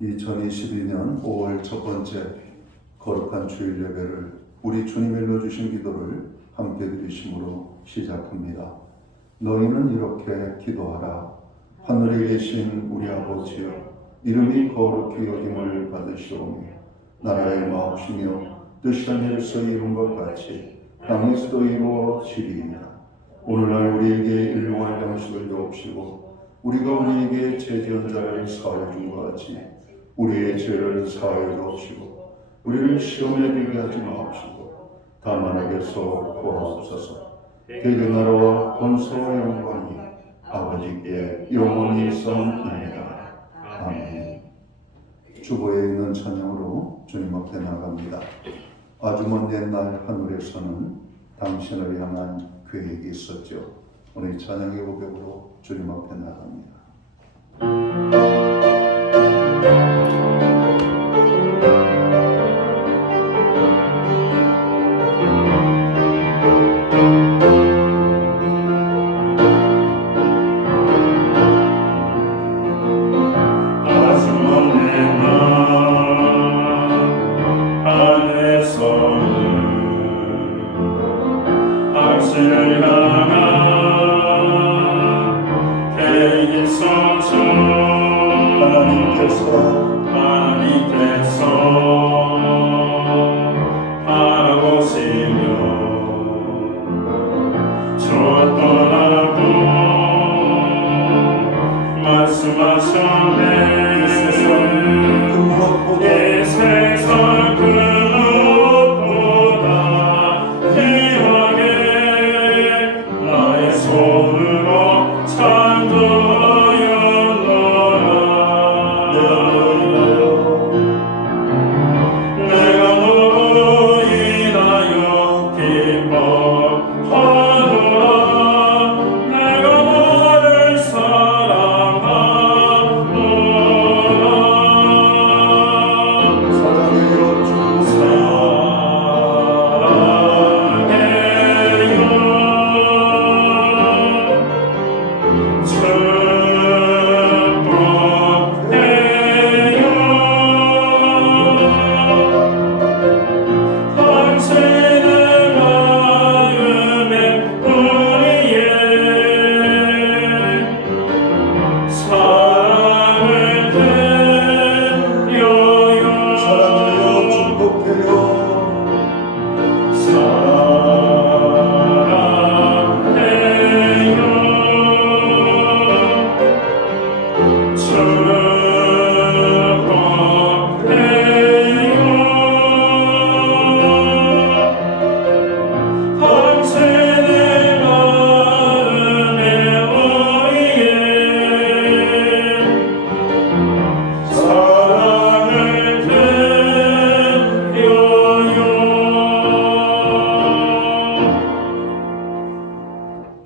2022년 5월 첫 번째 거룩한 주일 예배를 우리 주님의 넣어주신 기도를 함께 드리심으로 시작합니다. 너희는 이렇게 기도하라. 하늘에 계신 우리 아버지여, 이름이 거룩히 여김을 받으시오며 나라의 마옵시며 뜻이 하늘에서 이룬 것 같이 땅에서도 이루어지리이다. 오늘날 우리에게 일용할 양식을 주옵시고 우리가 우리에게 죄지은 자를 사하여 준 것 같이 우리의 죄를 사하여 주옵시고 우리를 시험에 들게 하지 마옵시고 다만 악에서 구하옵소서. 대개 나라와 권세와 영광이 아버지께 영원히 있사옵나이다. 아멘. 주보에 있는 찬양으로 주님 앞에 나갑니다. 아주 먼 옛날 하늘에서는 당신을 향한 계획이 있었죠. 오늘 찬양의 고백으로 주님 앞에 나갑니다.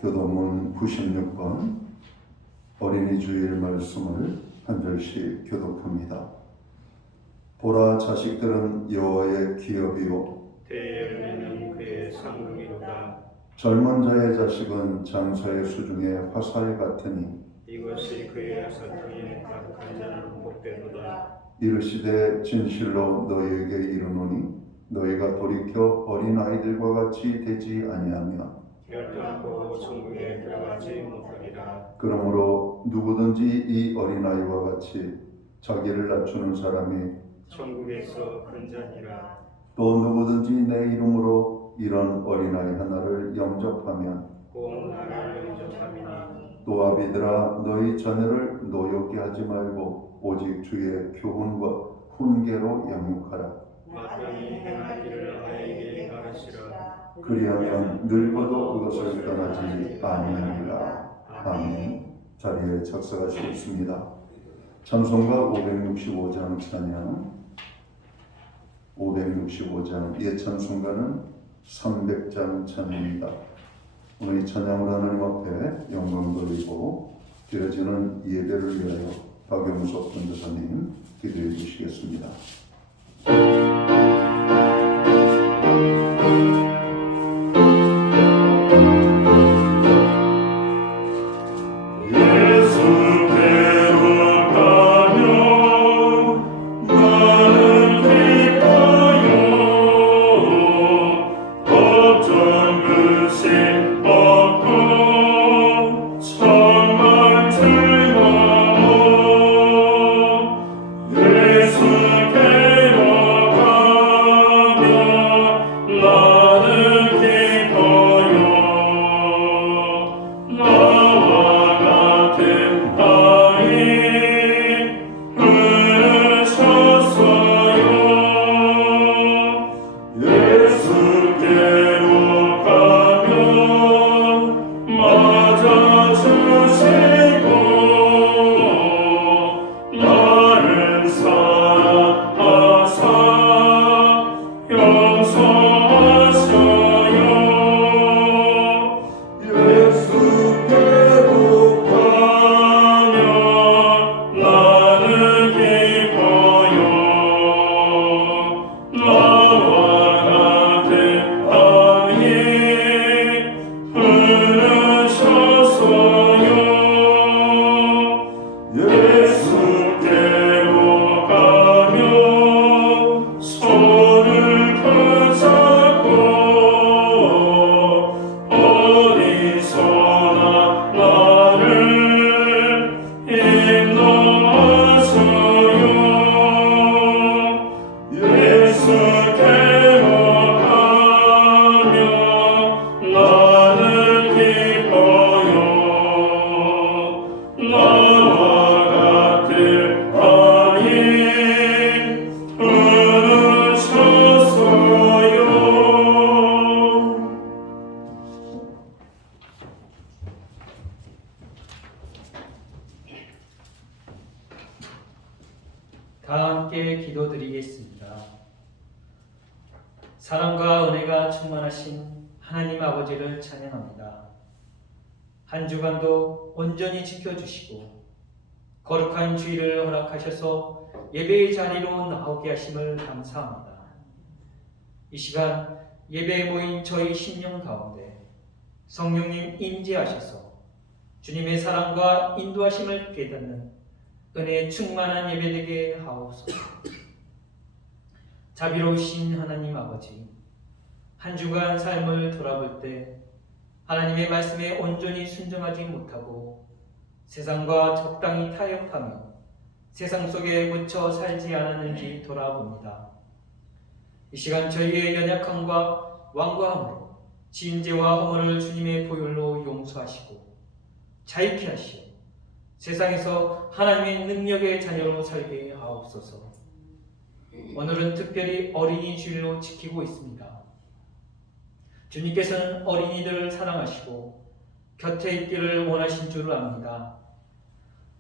교도문 96번 어린이 주일 말씀을 한 절씩 교독합니다. 보라, 자식들은 여호와의 기업이요 대열매는 그의 상급이로다. 젊은 자의 자식은 장사의 수중에 화살 같으니 이것이 그의 사탕에 가득한 자는 복되도다. 이르시되 진실로 너희에게 이르노니 너희가 돌이켜 어린 아이들과 같이 되지 아니하며 결단코 천국에 들어가지 못하리라. 그러므로 누구든지 이 어린아이와 같이 자기를 낮추는 사람이 천국에서 큰 자니라. 또 누구든지 내 이름으로 이런 어린아이 하나를 영접하면 꼭 나를 영접함이니 또 아비들아, 너희 자녀를 노엽게 하지 말고 오직 주의 교훈과 훈계로 양육하라. 마땅히 행할 일을 아이에게 가르치라. 그리하면 늙어도 그것을 떠나지 아니하리라. 아멘. 자리에 착석하시겠습니다. 찬송가 565장 찬양, 565장 예찬송가는 300장 찬양입니다. 오늘 이 찬양을 하나님 앞에 영광 돌리고 드려지는 예배를 위하여 박영석 전도사님 기도해 주시겠습니다. 예수 데려가며 다 함께 기도드리겠습니다. 사랑과 은혜가 충만하신 하나님 아버지를 찬양합니다. 한 주간도 온전히 지켜주시고 거룩한 주일을 허락하셔서 예배의 자리로 나오게 하심을 감사합니다. 이 시간 예배에 모인 저희 심령 가운데 성령님 임재하셔서 주님의 사랑과 인도하심을 깨닫는 은혜에 충만한 예배되게 하옵소서. 자비로우신 하나님 아버지, 한 주간 삶을 돌아볼 때 하나님의 말씀에 온전히 순종하지 못하고 세상과 적당히 타협하며 세상 속에 묻혀 살지 않았는지 돌아봅니다. 이 시간 저희의 연약함과 완고함으로 지임죄와 허물을 주님의 보혈로 용서하시고 자유케 하시오 세상에서 하나님의 능력의 자녀로 살게 하옵소서. 오늘은 특별히 어린이 주일로 지키고 있습니다. 주님께서는 어린이들을 사랑하시고 곁에 있기를 원하신 줄을 압니다.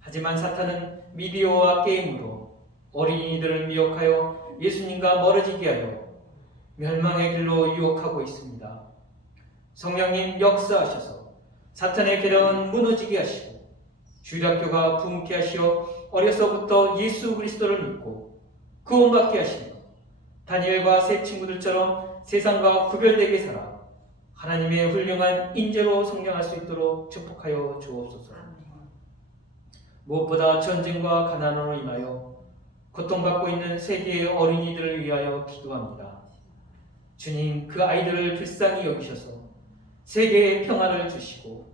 하지만 사탄은 미디어와 게임으로 어린이들을 미혹하여 예수님과 멀어지게 하여 멸망의 길로 유혹하고 있습니다. 성령님 역사하셔서 사탄의 계략은 무너지게 하시고 주일학교가 부흥케 하시어 어려서부터 예수 그리스도를 믿고 구원받게 하시며 다니엘과 세 친구들처럼 세상과 구별되게 살아 하나님의 훌륭한 인재로 성장할 수 있도록 축복하여 주옵소서. 무엇보다 전쟁과 가난으로 인하여 고통받고 있는 세계의 어린이들을 위하여 기도합니다. 주님, 그 아이들을 불쌍히 여기셔서 세계의 평화를 주시고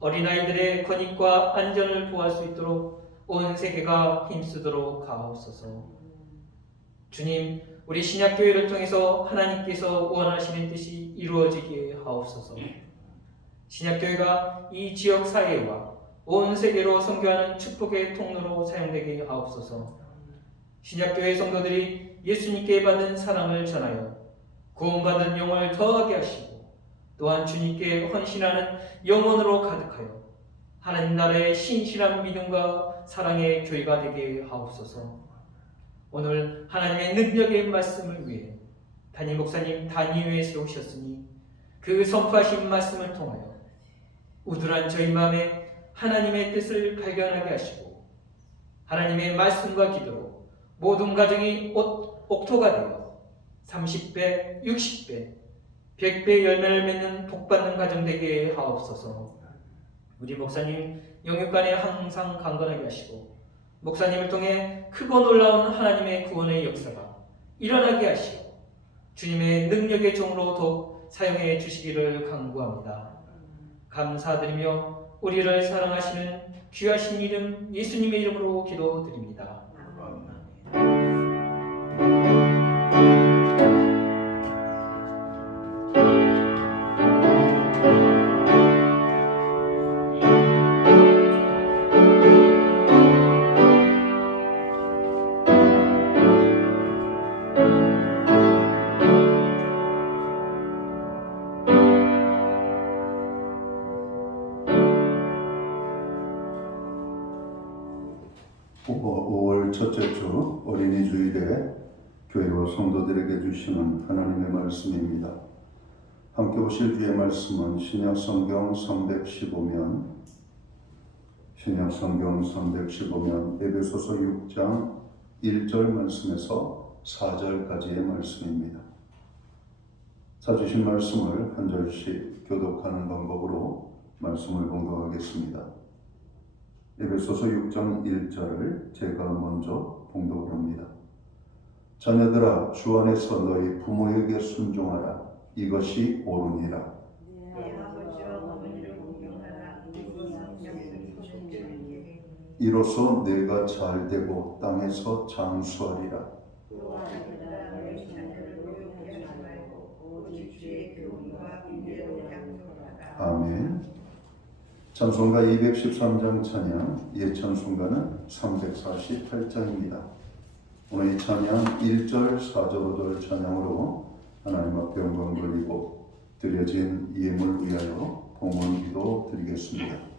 어린아이들의 권익과 안전을 보호할 수 있도록 온 세계가 힘쓰도록 하옵소서. 주님, 우리 신약교회를 통해서 하나님께서 원하시는 뜻이 이루어지게 하옵소서. 신약교회가 이 지역 사회와 온 세계로 선교하는 축복의 통로로 사용되게 하옵소서. 신약교회 성도들이 예수님께 받은 사랑을 전하여 구원받은 영혼을 더하게 하시고 또한 주님께 헌신하는 영혼으로 가득하여 하나님 나라의 신실한 믿음과 사랑의 교회가 되게 하옵소서. 오늘 하나님의 능력의 말씀을 위해 담임 목사님 단위회에 세우셨으니 그 선포하신 말씀을 통하여 우둔한 저희 마음에 하나님의 뜻을 발견하게 하시고 하나님의 말씀과 기도로 모든 가정이 옥토가 되어 30배, 60배, 100배 열매를 맺는 복받는 가정 되게 하옵소서. 우리 목사님 영육간에 항상 강건하게 하시고 목사님을 통해 크고 놀라운 하나님의 구원의 역사가 일어나게 하시고 주님의 능력의 종으로 더욱 사용해 주시기를 간구합니다. 감사드리며 우리를 사랑하시는 귀하신 이름 예수님의 이름으로 기도드립니다. 첫째 주 어린이 주일에 교회와 성도들에게 주시는 하나님의 말씀입니다. 함께 보실 주의 말씀은 신약성경 315면 에베소서 6장 1절 말씀에서 4절까지의 말씀입니다. 찾으신 말씀을 한 절씩 교독하는 방법으로 말씀을 봉독하겠습니다. 에베소서 6장 1절을 제가 먼저 봉독을 합니다. 자녀들아, 주 안에서 너희 부모에게 순종하라. 이것이 옳으니라. 이로써 내가 잘되고 땅에서 장수하리라. 아멘. 찬송가 213장 찬양, 예찬송가는 348장입니다. 오늘 이 찬양 1절, 4절, 5절 찬양으로 하나님 앞에 영광 돌리고 드려진 예물 위하여 봉헌 기도 드리겠습니다.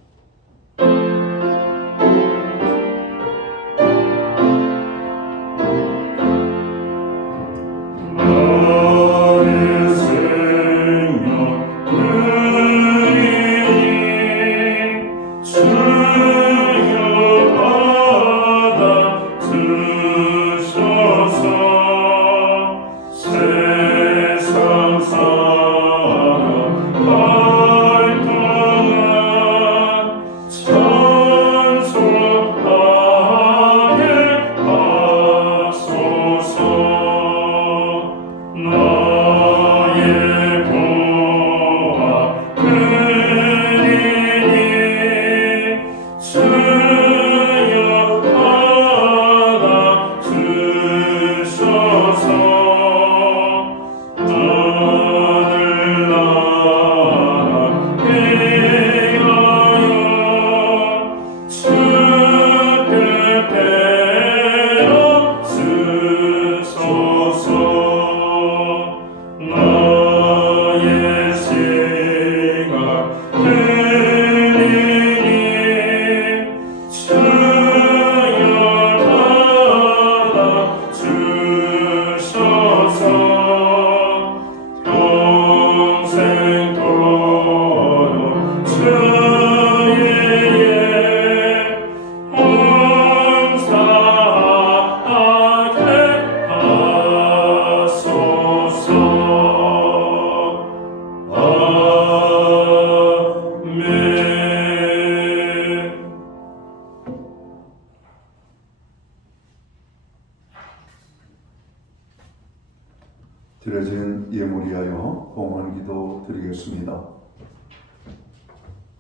드려진 예물 위하여 봉헌 기도 드리겠습니다.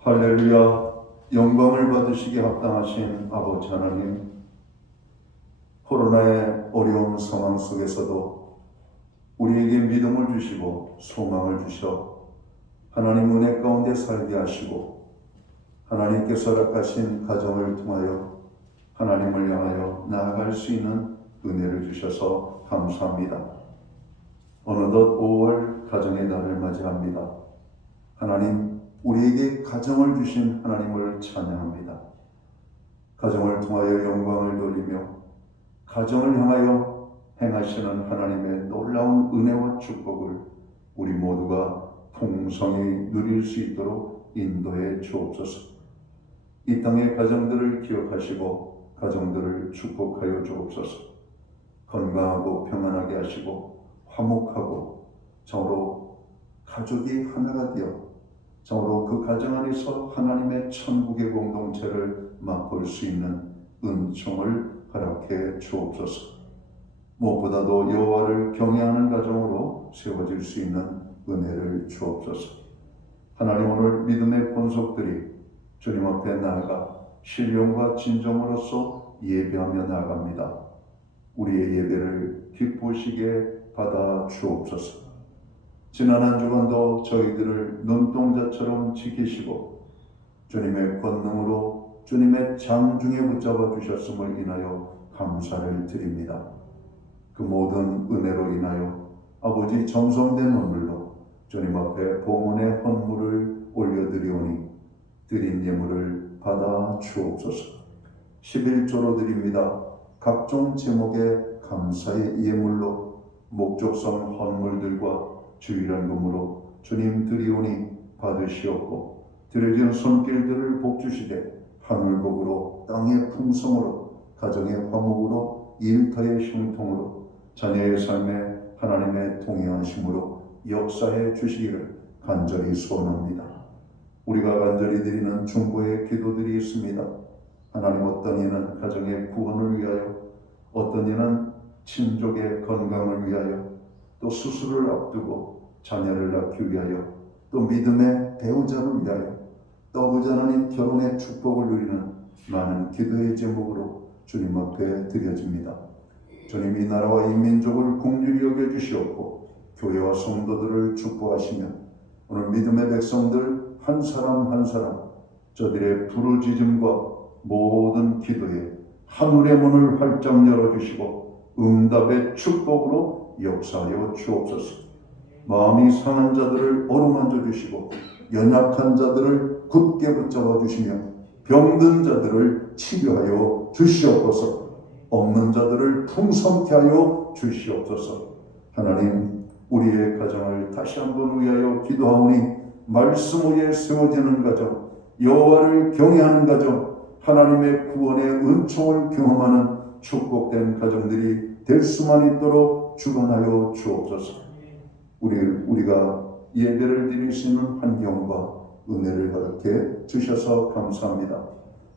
할렐루야. 영광을 받으시기에 합당하신 아버지 하나님, 코로나의 어려운 상황 속에서도 우리에게 믿음을 주시고 소망을 주셔 하나님 은혜 가운데 살게 하시고 하나님께서 허락하신 가정을 통하여 하나님을 향하여 나아갈 수 있는 은혜를 주셔서 감사합니다. 어느덧 5월 가정의 달을 맞이합니다. 하나님, 우리에게 가정을 주신 하나님을 찬양합니다. 가정을 통하여 영광을 돌리며 가정을 향하여 행하시는 하나님의 놀라운 은혜와 축복을 우리 모두가 풍성히 누릴 수 있도록 인도해 주옵소서. 이 땅의 가정들을 기억하시고 가정들을 축복하여 주옵소서. 건강하고 평안하게 하시고 화목하고 정으로 가족이 하나가 되어 정으로 그 가정 안에서 하나님의 천국의 공동체를 맛볼 수 있는 은총을 허락해 주옵소서. 무엇보다도 여호와를 경외하는 가정으로 세워질 수 있는 은혜를 주옵소서. 하나님, 오늘 믿음의 권속들이 주님 앞에 나아가 신령과 진정으로서 예배하며 나아갑니다. 우리의 예배를 기쁘시게 받아 주옵소서. 지난 한 주간도 저희들을 눈동자처럼 지키시고 주님의 권능으로 주님의 장중에 붙잡아 주셨음을 인하여 감사를 드립니다. 그 모든 은혜로 인하여 아버지 정성된 헌물로 주님 앞에 봉헌의 헌물을 올려드리오니 드린 예물을 받아 주옵소서. 11조로 드립니다. 각종 제목의 감사의 예물로 목적성 헌물들과 주일헌금으로 주님 드리오니 받으시옵고 드려진 손길들을 복주시되 하늘복으로 땅의 풍성으로 가정의 화목으로 일터의 형통으로 자녀의 삶에 하나님의 통행하심으로 역사해 주시기를 간절히 소원합니다. 우리가 간절히 드리는 중보의 기도들이 있습니다. 하나님, 어떤 이는 가정의 구원을 위하여, 어떤 이는 친족의 건강을 위하여, 또 수술을 앞두고 자녀를 낳기 위하여, 또 믿음의 배우자를 위하여, 또 아버지 하나님 결혼의 축복을 누리는 많은 기도의 제목으로 주님 앞에 드려집니다. 주님, 이 나라와 이 민족을 긍휼히 여겨주시옵고 교회와 성도들을 축복하시며 오늘 믿음의 백성들 한 사람 한 사람 저들의 부르짖음과 모든 기도에 하늘의 문을 활짝 열어주시고 응답의 축복으로 역사하여 주옵소서. 마음이 상한 자들을 어루만져 주시고 연약한 자들을 굳게 붙잡아 주시며 병든 자들을 치료하여 주시옵소서. 없는 자들을 풍성케 하여 주시옵소서. 하나님, 우리의 가정을 다시 한번 위하여 기도하오니 말씀 위에 세워지는 가정, 여호와를 경외하는 가정, 하나님의 구원의 은총을 경험하는 축복된 가정들이 될 수만 있도록 주관하여 주옵소서. 우리가 예배를 드릴 수 있는 환경과 은혜를 가득해 주셔서 감사합니다.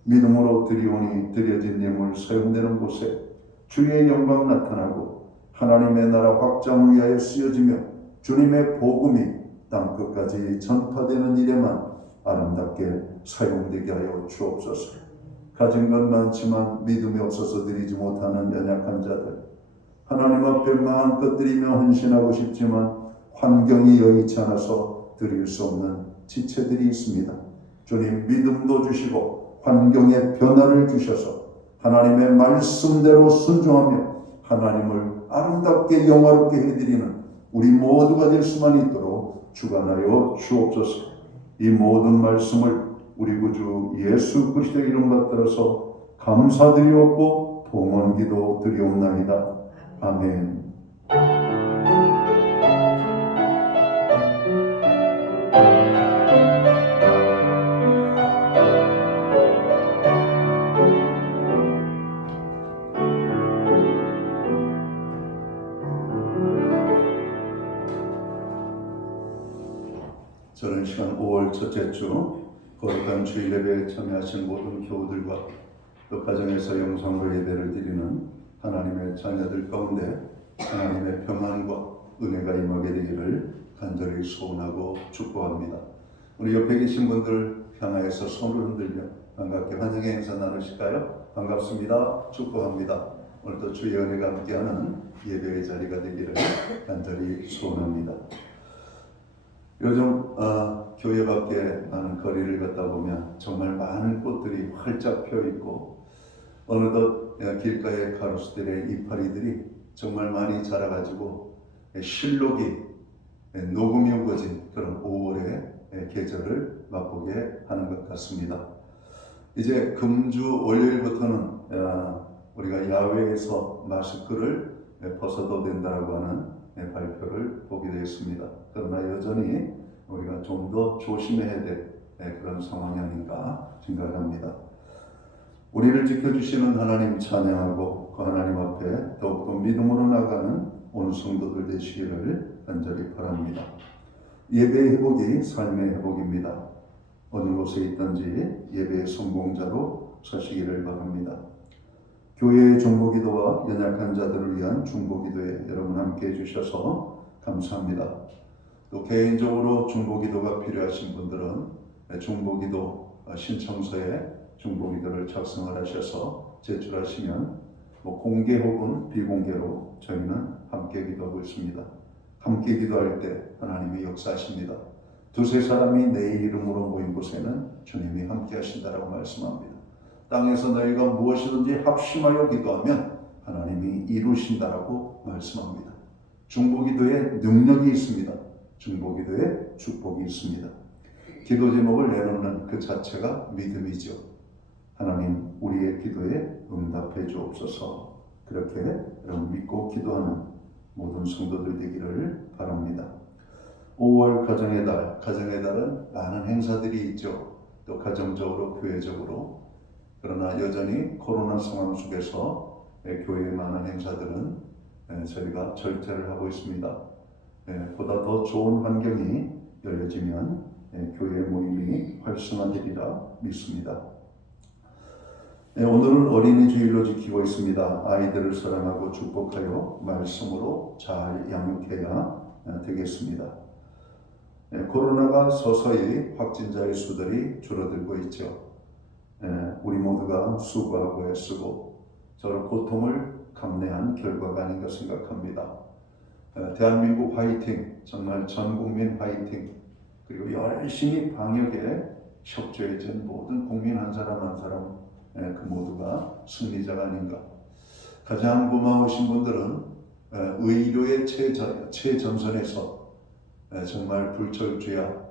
믿음으로 드리오니 드려진 예물 사용되는 곳에 주의 영광 나타나고 하나님의 나라 확장을 위하여 쓰여지며 주님의 복음이 땅끝까지 전파되는 일에만 아름답게 사용되게 하여 주옵소서. 가진 건 많지만 믿음이 없어서 드리지 못하는 연약한 자들, 하나님 앞에 마음껏 드리며 헌신하고 싶지만 환경이 여의치 않아서 드릴 수 없는 지체들이 있습니다. 주님, 믿음도 주시고 환경의 변화를 주셔서 하나님의 말씀대로 순종하며 하나님을 아름답게 영화롭게 해드리는 우리 모두가 될 수만 있도록 주관하여 주옵소서. 이 모든 말씀을 우리 구주 예수 그리스도의 이름 받들어서 감사드리옵고 봉헌기도 드리옵나이다. 아멘. 저는 시간 5월 첫째 주 거룩한 주일 예배에 참여하신 모든 교우들과 또 가정에서 영상으로 예배를 드리는 하나님의 자녀들 가운데 하나님의 평안과 은혜가 임하게 되기를 간절히 소원하고 축복합니다. 우리 옆에 계신 분들 향하여서 손을 흔들며 반갑게 환영의 인사 나누실까요? 반갑습니다. 축복합니다. 오늘도 주의 은혜가 함께하는 예배의 자리가 되기를 간절히 소원합니다. 요즘 교회 밖에 많은 거리를 걷다 보면 정말 많은 꽃들이 활짝 펴 있고 어느덧 길가의 가로수들의 이파리들이 정말 많이 자라가지고 실록이 녹음이 우거진 그런 5월의 계절을 맛보게 하는 것 같습니다. 이제 금주 월요일부터는 우리가 야외에서 마스크를 벗어도 된다고 하는 발표를 보게 되었습니다. 그러나 여전히 우리가 좀 더 조심해야 될 그런 상황이 아닌가 생각합니다. 우리를 지켜주시는 하나님 찬양하고 그 하나님 앞에 더욱더 믿음으로 나가는 온 성도들 되시기를 간절히 바랍니다. 예배의 회복이 삶의 회복입니다. 어느 곳에 있든지 예배의 성공자로 서시기를 바랍니다. 교회의 중보기도와 연약한 자들을 위한 중보기도에 여러분 함께 해주셔서 감사합니다. 또 개인적으로 중보기도가 필요하신 분들은 중보기도 신청서에 중보기도를 작성을 하셔서 제출하시면 공개 혹은 비공개로 저희는 함께 기도하고 있습니다. 함께 기도할 때 하나님이 역사하십니다. 두세 사람이 내 이름으로 모인 곳에는 주님이 함께 하신다라고 말씀합니다. 땅에서 너희가 무엇이든지 합심하여 기도하면 하나님이 이루신다라고 말씀합니다. 중보기도에 능력이 있습니다. 중보기도에 축복이 있습니다. 기도 제목을 내놓는 그 자체가 믿음이죠. 하나님, 우리의 기도에 응답해 주옵소서. 그렇게 여러분 믿고 기도하는 모든 성도들 되기를 바랍니다. 5월 가정의 달, 가정의 달은 많은 행사들이 있죠. 또 가정적으로, 교회적으로. 그러나 여전히 코로나 상황 속에서 교회의 많은 행사들은 저희가 절제를 하고 있습니다. 보다 더 좋은 환경이 열려지면 교회 모임이 활성화되리라 믿습니다. 오늘은 어린이 주일로 지키고 있습니다. 아이들을 사랑하고 축복하여 말씀으로 잘 양육해야 되겠습니다. 코로나가 서서히 확진자의 수들이 줄어들고 있죠. 우리 모두가 수고하고 애쓰고 저런 고통을 감내한 결과가 아닌가 생각합니다. 대한민국 화이팅, 정말 전 국민 화이팅, 그리고 열심히 방역에 협조해준 모든 국민 한 사람 한 사람 그 모두가 승리자가 아닌가. 가장 고마우신 분들은 의료의 최전선에서 정말 불철주야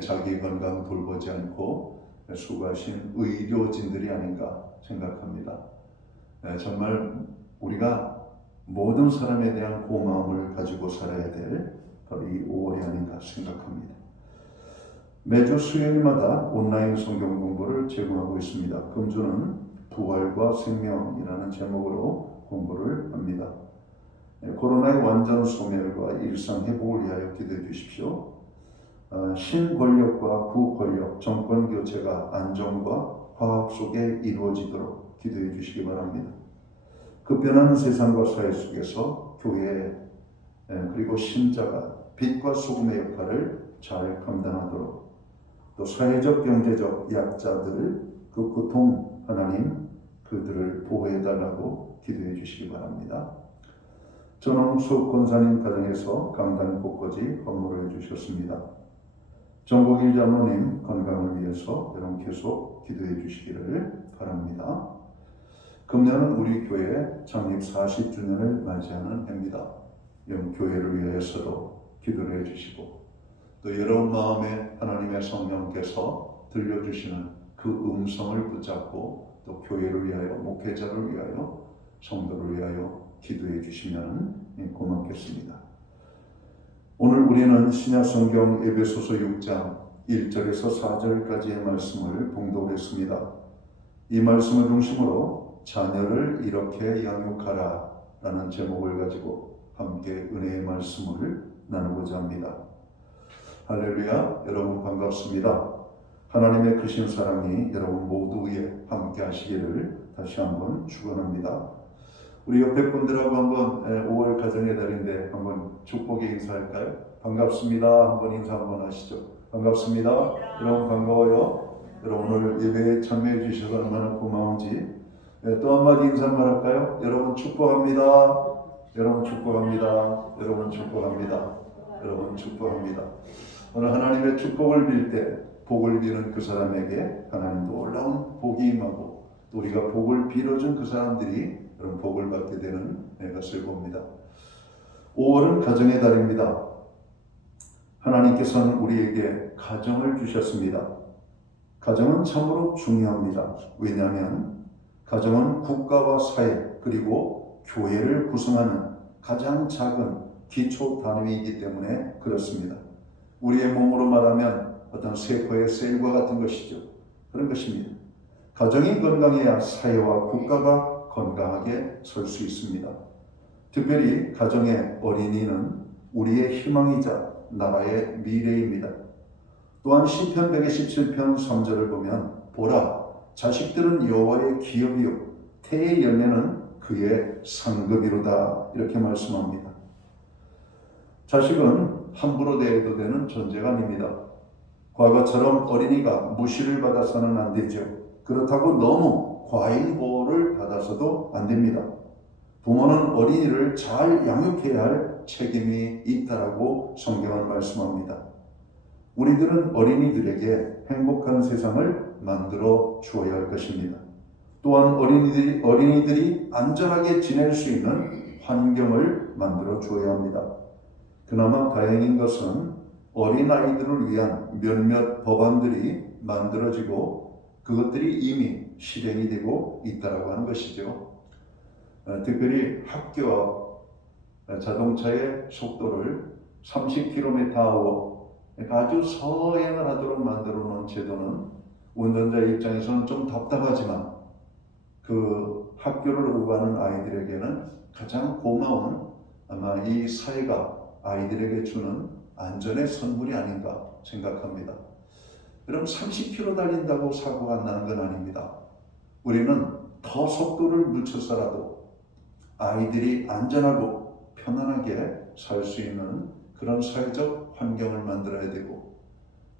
자기 건강 돌보지 않고 수고하신 의료진들이 아닌가 생각합니다. 정말 우리가 모든 사람에 대한 고마움을 가지고 살아야 될 바로 이 5월이 아닌가 생각합니다. 매주 수요일마다 온라인 성경 공부를 제공하고 있습니다. 금주는 부활과 생명이라는 제목으로 공부를 합니다. 코로나의 완전 소멸과 일상 회복을 위하여 기도해 주십시오. 신권력과 구권력, 정권 교체가 안정과 화합 속에 이루어지도록 기도해 주시기 바랍니다. 급변하는 세상과 사회 속에서 교회 그리고 신자가 빛과 소금의 역할을 잘 감당하도록, 또 사회적 경제적 약자들을 그 고통 하나님 그들을 보호해 달라고 기도해 주시기 바랍니다. 전원숙 권사님 가정에서 강단 곳곳이 건물을 해주셨습니다. 정국일 장로님 건강을 위해서 여러분 계속 기도해 주시기를 바랍니다. 금년은 우리 교회 창립 40주년을 맞이하는 해입니다. 여러분 교회를 위해서도 기도를 해주시고, 또 여러분 마음에 하나님의 성령께서 들려주시는 그 음성을 붙잡고 또 교회를 위하여, 목회자를 위하여, 성도를 위하여 기도해 주시면 고맙겠습니다. 오늘 우리는 신약성경 에베소서 6장 1절에서 4절까지의 말씀을 봉독했습니다. 이 말씀을 중심으로 자녀를 이렇게 양육하라 라는 제목을 가지고 함께 은혜의 말씀을 나누고자 합니다. 할렐루야, 여러분 반갑습니다. 하나님의 크신 사랑이 여러분 모두 위에 함께 하시기를 다시 한번 축원합니다. 우리 옆에 분들하고 한번 5월 가정의 달인데 한번 축복의 인사할까요? 반갑습니다. 한번 인사 한번 하시죠. 반갑습니다. 여러분 반가워요. 여러분 오늘 예배에 참여해 주셔서 얼마나 고마운지 또 한마디 인사만 할까요? 여러분 축복합니다. 여러분 축복합니다. 여러분 축복합니다. 여러분 축복합니다. 오늘 하나님의 축복을 빌 때 복을 비는 그 사람에게 하나님도 놀라운 복이 임하고, 또 우리가 복을 빌어준 그 사람들이 그런 복을 받게 되는 것을 봅니다. 5월은 가정의 달입니다. 하나님께서는 우리에게 가정을 주셨습니다. 가정은 참으로 중요합니다. 왜냐하면 가정은 국가와 사회 그리고 교회를 구성하는 가장 작은 기초 단위이기 때문에 그렇습니다. 우리의 몸으로 말하면 어떤 세포의 셀과 같은 것이죠. 그런 것입니다. 가정이 건강해야 사회와 국가가 건강하게 설 수 있습니다. 특별히 가정의 어린이는 우리의 희망이자 나라의 미래입니다. 또한 시편 127편 3절을 보면 보라, 자식들은 여호와의 기업이요 태의 열매는 그의 상급이로다 이렇게 말씀합니다. 자식은 함부로 대해도 되는 존재가 아닙니다. 과거처럼 어린이가 무시를 받아서는 안 되죠. 그렇다고 너무 과잉 보호를 받아서도 안 됩니다. 부모는 어린이를 잘 양육해야 할 책임이 있다라고 성경은 말씀합니다. 우리들은 어린이들에게 행복한 세상을 만들어 주어야 할 것입니다. 또한 어린이들이 안전하게 지낼 수 있는 환경을 만들어 주어야 합니다. 그나마 다행인 것은 어린아이들을 위한 몇몇 법안들이 만들어지고 그것들이 이미 실행이 되고 있다라고 하는 것이죠. 특별히 학교 자동차의 속도를 30km/h 아주 서행을 하도록 만들어 놓은 제도는 운전자 입장에서는 좀 답답하지만 그 학교를 오고 가는 아이들에게는 가장 고마운, 아마 이 사회가 아이들에게 주는 안전의 선물이 아닌가 생각합니다. 여러분 30km 달린다고 사고가 나는 건 아닙니다. 우리는 더 속도를 늦춰서라도 아이들이 안전하고 편안하게 살 수 있는 그런 사회적 환경을 만들어야 되고,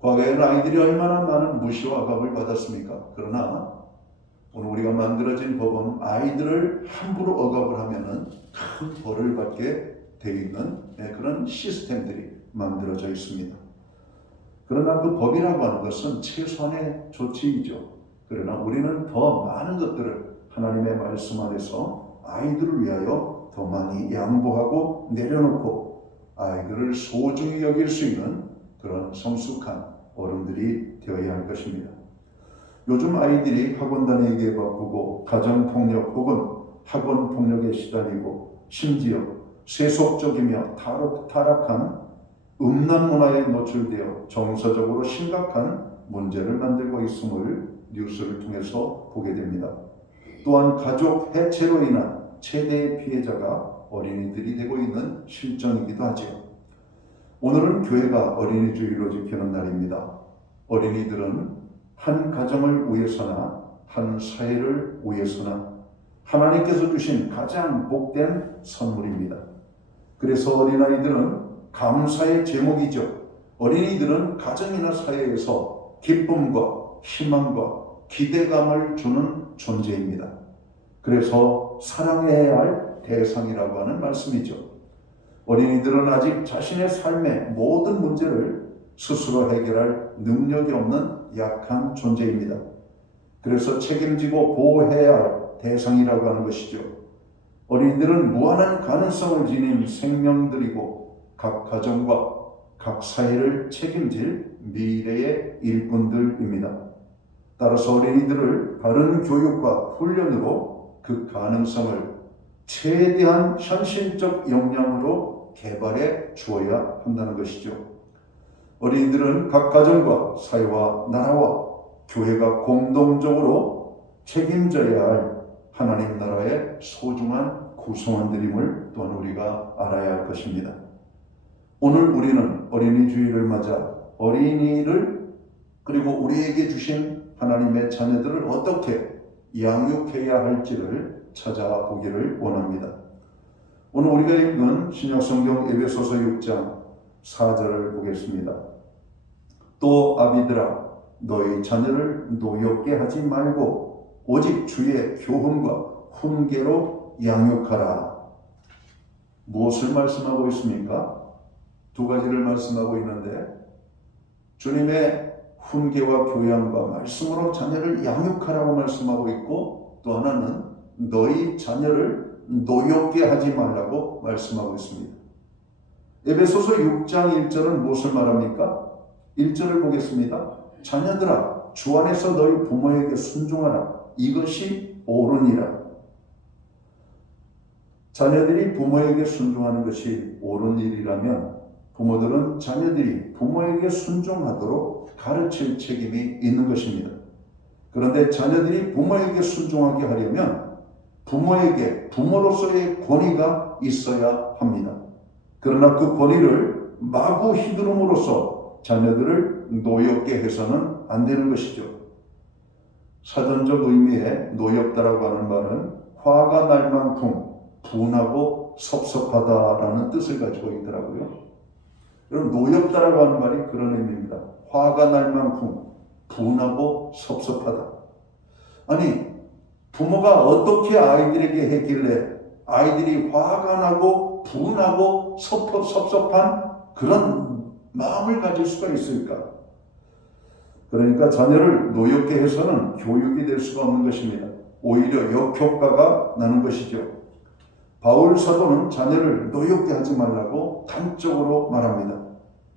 과거에는 아이들이 얼마나 많은 무시와 억압을 받았습니까? 그러나 오늘 우리가 만들어진 법은 아이들을 함부로 억압을 하면은 큰 벌을 받게 되어 있는 그런 시스템들이 만들어져 있습니다. 그러나 그 법이라고 하는 것은 최소한의 조치이죠. 그러나 우리는 더 많은 것들을 하나님의 말씀 안에서 아이들을 위하여 더 많이 양보하고 내려놓고 아이들을 소중히 여길 수 있는 그런 성숙한 어른들이 되어야 할 것입니다. 요즘 아이들이 학원 다니기에 바쁘고 가정폭력 혹은 학원폭력에 시달리고 심지어 세속적이며 타락한 음란 문화에 노출되어 정서적으로 심각한 문제를 만들고 있음을 뉴스를 통해서 보게 됩니다. 또한 가족 해체로 인한 최대의 피해자가 어린이들이 되고 있는 실정이기도 하죠. 오늘은 교회가 어린이 주일로 지키는 날입니다. 어린이들은 한 가정을 위해서나 한 사회를 위해서나 하나님께서 주신 가장 복된 선물입니다. 그래서 어린아이들은 감사의 제목이죠. 어린이들은 가정이나 사회에서 기쁨과 희망과 기대감을 주는 존재입니다. 그래서 사랑해야 할 대상이라고 하는 말씀이죠. 어린이들은 아직 자신의 삶의 모든 문제를 스스로 해결할 능력이 없는 약한 존재입니다. 그래서 책임지고 보호해야 할 대상이라고 하는 것이죠. 어린이들은 무한한 가능성을 지닌 생명들이고 각 가정과 각 사회를 책임질 미래의 일꾼들입니다. 따라서 어린이들을 바른 교육과 훈련으로 그 가능성을 최대한 현실적 역량으로 개발해 주어야 한다는 것이죠. 어린이들은 각 가정과 사회와 나라와 교회가 공동적으로 책임져야 할 하나님 나라의 소중한 구성원들임을 또한 우리가 알아야 할 것입니다. 오늘 우리는 어린이 주일을 맞아 어린이를 그리고 우리에게 주신 하나님의 자녀들을 어떻게 양육해야 할지를 찾아보기를 원합니다. 오늘 우리가 읽은 신약성경 에베소서 6장 4절을 보겠습니다. 또 아비들아 너희 자녀를 노엽게 하지 말고 오직 주의 교훈과 훈계로 양육하라. 무엇을 말씀하고 있습니까? 두 가지를 말씀하고 있는데 주님의 훈계와 교양과 말씀으로 자녀를 양육하라고 말씀하고 있고 또 하나는 너희 자녀를 노엽게 하지 말라고 말씀하고 있습니다. 에베소서 6장 1절은 무엇을 말합니까? 1절을 보겠습니다. 자녀들아 주 안에서 너희 부모에게 순종하라. 이것이 옳으니라. 자녀들이 부모에게 순종하는 것이 옳은 일이라면 부모들은 자녀들이 부모에게 순종하도록 가르칠 책임이 있는 것입니다. 그런데 자녀들이 부모에게 순종하게 하려면 부모에게 부모로서의 권위가 있어야 합니다. 그러나 그 권위를 마구 휘두름으로써 자녀들을 노엽게 해서는 안 되는 것이죠. 사전적 의미의 노엽다라고 하는 말은 화가 날 만큼 분하고 섭섭하다라는 뜻을 가지고 있더라고요. 여러분 노엽다라고 하는 말이 그런 의미입니다. 화가 날 만큼 분하고 섭섭하다. 아니 부모가 어떻게 아이들에게 했길래 아이들이 화가 나고 분하고 섭섭한 그런 마음을 가질 수가 있을까? 그러니까 자녀를 노엽게 해서는 교육이 될 수가 없는 것입니다. 오히려 역효과가 나는 것이죠. 바울 사도는 자녀를 노엽게 하지 말라고 단적으로 말합니다.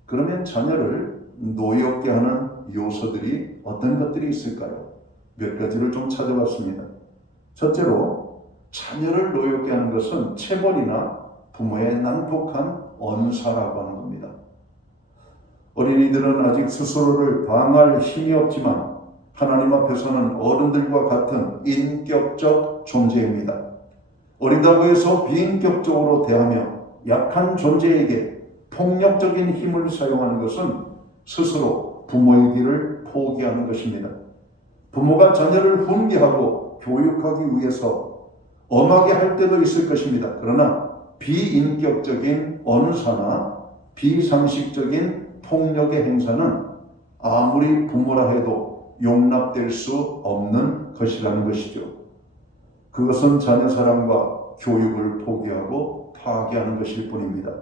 그러면 자녀를 노엽게 하는 요소들이 어떤 것들이 있을까요? 몇 가지를 좀 찾아봤습니다. 첫째로 자녀를 노엽게 하는 것은 체벌이나 부모의 난폭한 언사라고 하는 겁니다. 어린이들은 아직 스스로를 방어할 힘이 없지만 하나님 앞에서는 어른들과 같은 인격적 존재입니다. 어리다고 해서 비인격적으로 대하며 약한 존재에게 폭력적인 힘을 사용하는 것은 스스로 부모의 길을 포기하는 것입니다. 부모가 자녀를 훈계하고 교육하기 위해서 엄하게 할 때도 있을 것입니다. 그러나 비인격적인 언사나 비상식적인 폭력의 행사는 아무리 부모라 해도 용납될 수 없는 것이라는 것이죠. 그것은 자녀 사랑과 교육을 포기하고 파괴하는 것일 뿐입니다.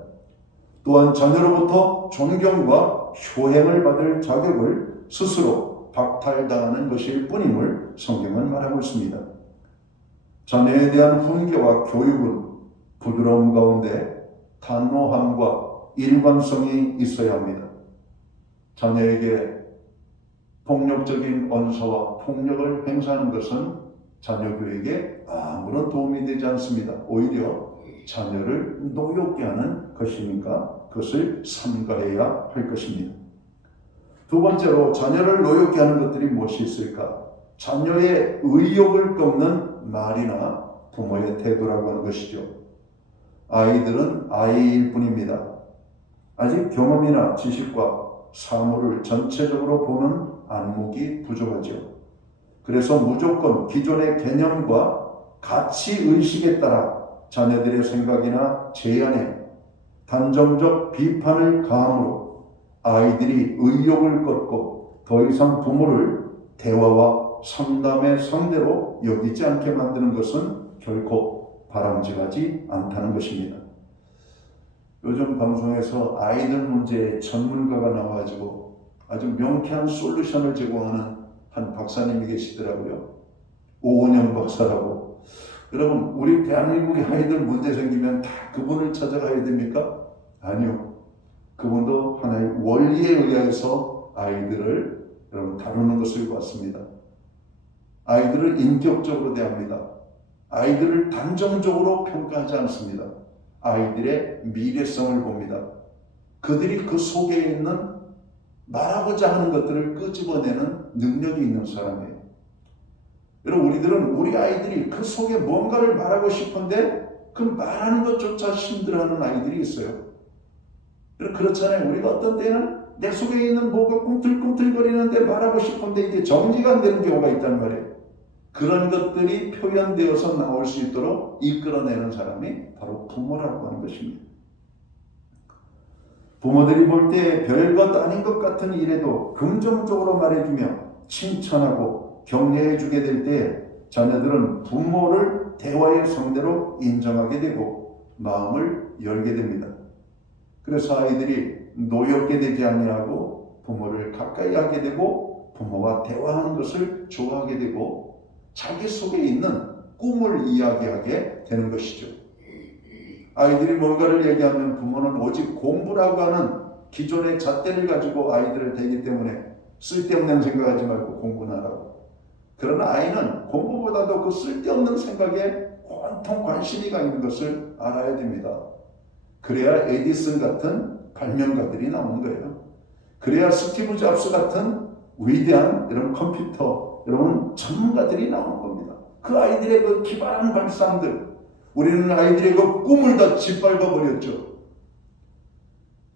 또한 자녀로부터 존경과 효행을 받을 자격을 스스로 박탈당하는 것일 뿐임을 성경은 말하고 있습니다. 자녀에 대한 훈계와 교육은 부드러움 가운데 단호함과 일관성이 있어야 합니다. 자녀에게 폭력적인 언사와 폭력을 행사하는 것은 자녀 교육에 아무런 도움이 되지 않습니다. 오히려 자녀를 노엽게 하는 것이니까 그것을 삼가해야 할 것입니다. 두 번째로 자녀를 노엽게 하는 것들이 무엇이 있을까? 자녀의 의욕을 꺾는 말이나 부모의 태도라고 하는 것이죠. 아이들은 아이일 뿐입니다. 아직 경험이나 지식과 사물을 전체적으로 보는 안목이 부족하죠. 그래서 무조건 기존의 개념과 가치 의식에 따라 자녀들의 생각이나 제안에 단정적 비판을 가함으로 아이들이 의욕을 꺾고 더 이상 부모를 대화와 상담의 상대로 여기지 않게 만드는 것은 결코 바람직하지 않다는 것입니다. 요즘 방송에서 아이들 문제에 전문가가 나와가지고 아주 명쾌한 솔루션을 제공하는 한 박사님이 계시더라고요. 오은영 박사라고. 여러분, 우리 대한민국의 아이들 문제 생기면 다 그분을 찾아가야 됩니까? 아니요. 그분도 하나의 원리에 의해서 아이들을 여러분 다루는 것을 봤습니다. 아이들을 인격적으로 대합니다. 아이들을 단정적으로 평가하지 않습니다. 아이들의 미래성을 봅니다. 그들이 그 속에 있는 말하고자 하는 것들을 끄집어내는 능력이 있는 사람이에요. 여러분, 우리들은 우리 아이들이 그 속에 뭔가를 말하고 싶은데 그 말하는 것조차 힘들어하는 아이들이 있어요. 그렇잖아요. 우리가 어떤 때는 내 속에 있는 뭐가 꿈틀꿈틀거리는데 말하고 싶은데 이게 정리가 안 되는 경우가 있단 말이에요. 그런 것들이 표현되어서 나올 수 있도록 이끌어내는 사람이 바로 부모라고 하는 것입니다. 부모들이 볼 때 별것 아닌 것 같은 일에도 긍정적으로 말해주며 칭찬하고 격려해주게 될 때 자녀들은 부모를 대화의 상대로 인정하게 되고 마음을 열게 됩니다. 그래서 아이들이 노엽게 되지 아니하고 부모를 가까이 하게 되고 부모와 대화하는 것을 좋아하게 되고 자기 속에 있는 꿈을 이야기하게 되는 것이죠. 아이들이 뭔가를 얘기하면 부모는 오직 공부라고 하는 기존의 잣대를 가지고 아이들을 대기 때문에 쓸데없는 생각하지 말고 공부나 하라고. 그러나 아이는 공부보다도 그 쓸데없는 생각에 온통 관심이 가 있는 것을 알아야 됩니다. 그래야 에디슨 같은 발명가들이 나오는 거예요. 그래야 스티브 잡스 같은 위대한 이런 컴퓨터, 이런 전문가들이 나오는 겁니다. 그 아이들의 그 기발한 발상들, 우리는 아이들의 그 꿈을 다 짓밟아 버렸죠.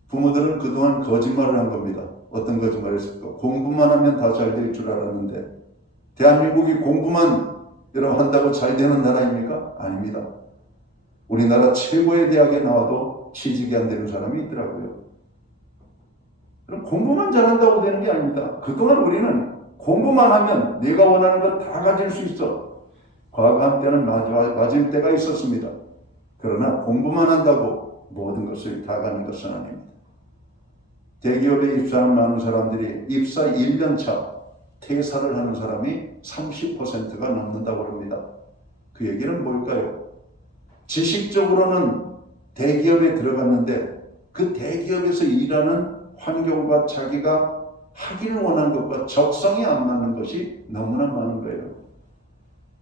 부모들은 그동안 거짓말을 한 겁니다. 어떤 거짓말을 했을까? 공부만 하면 다 잘 될 줄 알았는데 대한민국이 공부만 여러분 한다고 잘 되는 나라입니까? 아닙니다. 우리나라 최고의 대학에 나와도 취직이 안 되는 사람이 있더라고요. 그럼 공부만 잘한다고 되는 게 아닙니다. 그동안 우리는 공부만 하면 내가 원하는 것 다 가질 수 있어. 과거 한때는 맞을 때가 있었습니다. 그러나 공부만 한다고 모든 것을 다 가는 것은 아닙니다. 대기업에 입사한 많은 사람들이 입사 1년차 퇴사를 하는 사람이 30%가 넘는다고 합니다. 그 얘기는 뭘까요? 지식적으로는 대기업에 들어갔는데 그 대기업에서 일하는 환경과 자기가 하기를 원하는 것과 적성이 안 맞는 것이 너무나 많은 거예요.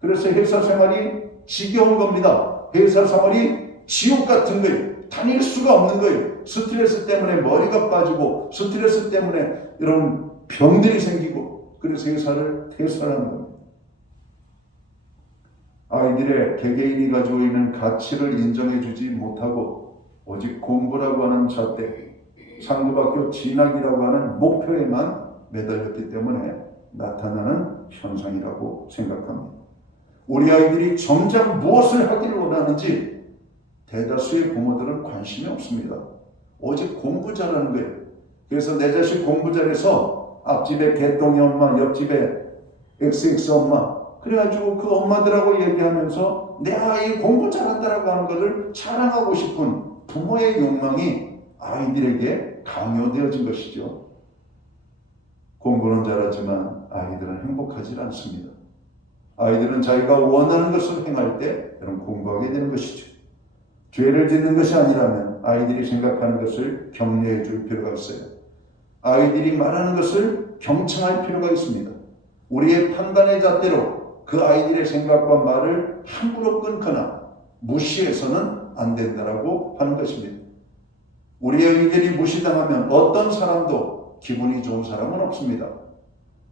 그래서 회사 생활이 지겨운 겁니다. 회사 생활이 지옥 같은 거예요. 다닐 수가 없는 거예요. 스트레스 때문에 머리가 빠지고 스트레스 때문에 이런 병들이 생기고 그래서 회사를 퇴사하는 겁니다. 아이들의 개개인이 가지고 있는 가치를 인정해주지 못하고 오직 공부라고 하는 잣대, 상급학교 진학이라고 하는 목표에만 매달렸기 때문에 나타나는 현상이라고 생각합니다. 우리 아이들이 정작 무엇을 하기를 원하는지 대다수의 부모들은 관심이 없습니다. 오직 공부 잘하는 거예요. 그래서 내 자식 공부 잘해서 앞집에 개똥이 엄마, 옆집에 XX 엄마, 그래가지고 그 엄마들하고 얘기하면서 내 아이 공부 잘한다라고 하는 것을 자랑하고 싶은 부모의 욕망이 아이들에게 강요되어진 것이죠. 공부는 잘하지만 아이들은 행복하지 않습니다. 아이들은 자기가 원하는 것을 행할 때 여러분 공부하게 되는 것이죠. 죄를 짓는 것이 아니라면 아이들이 생각하는 것을 격려해 줄 필요가 있어요. 아이들이 말하는 것을 경청할 필요가 있습니다. 우리의 판단의 잣대로 그 아이들의 생각과 말을 함부로 끊거나 무시해서는 안 된다라고 하는 것입니다. 우리의 의견이 무시당하면 어떤 사람도 기분이 좋은 사람은 없습니다.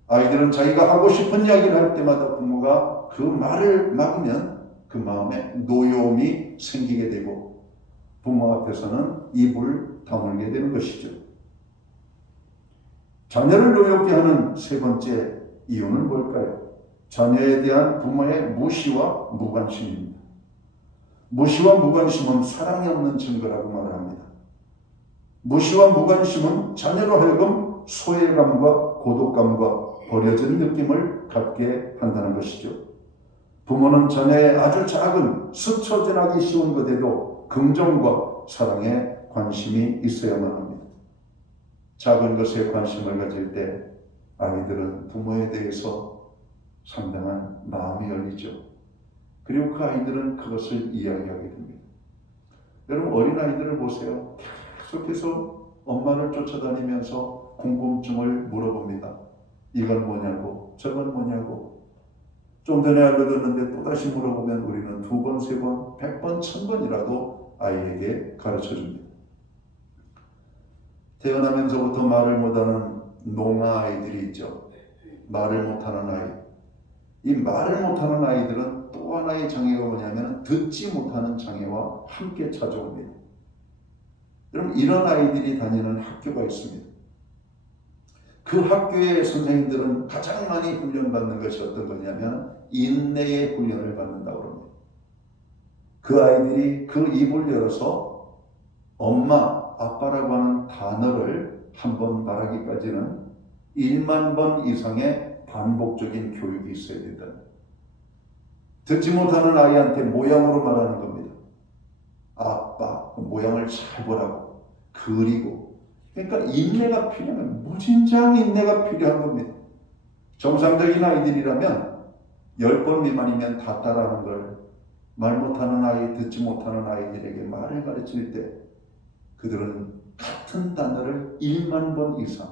아이들은 자기가 하고 싶은 이야기를 할 때마다 부모가 그 말을 막으면 그 마음에 노여움이 생기게 되고 부모 앞에서는 입을 다물게 되는 것이죠. 자녀를 노엽게 하는 세 번째 이유는 뭘까요? 자녀에 대한 부모의 무시와 무관심입니다. 무시와 무관심은 사랑이 없는 증거라고 말을 합니다. 무시와 무관심은 자녀로 하여금 소외감과 고독감과 버려진 느낌을 갖게 한다는 것이죠. 부모는 자녀의 아주 작은 스쳐 지나기 쉬운 것에도 긍정과 사랑에 관심이 있어야만 합니다. 작은 것에 관심을 가질 때 아이들은 부모에 대해서 상당한 마음이 열리죠. 그리고 그 아이들은 그것을 이야기하게 됩니다. 여러분 어린아이들을 보세요. 계속해서 엄마를 쫓아다니면서 궁금증을 물어봅니다. 이건 뭐냐고 저건 뭐냐고. 좀 전에 알려줬는데 또다시 물어보면 우리는 2번, 3번, 100번, 1000번이라도 아이에게 가르쳐줍니다. 태어나면서부터 말을 못하는 농아 아이들이 있죠. 말을 못하는 아이. 이 말을 못하는 아이들은 또 하나의 장애가 뭐냐면 듣지 못하는 장애와 함께 찾아옵니다. 여러분 이런 아이들이 다니는 학교가 있습니다. 그 학교의 선생님들은 가장 많이 훈련받는 것이 어떤 거냐면 인내의 훈련을 받는다고 합니다. 그 아이들이 그 입을 열어서 엄마, 아빠라고 하는 단어를 한번 말하기까지는 1만 번 이상의 반복적인 교육이 있어야 된다. 듣지 못하는 아이한테 모양으로 말하는 겁니다. 아빠, 모양을 잘 보라고. 그리고 그러니까 인내가 필요하면 무진장 인내가 필요한 겁니다. 정상적인 아이들이라면 10번 미만이면 다 따라하는 걸 말 못하는 아이, 듣지 못하는 아이들에게 말을 가르칠 때 그들은 같은 단어를 1만 번 이상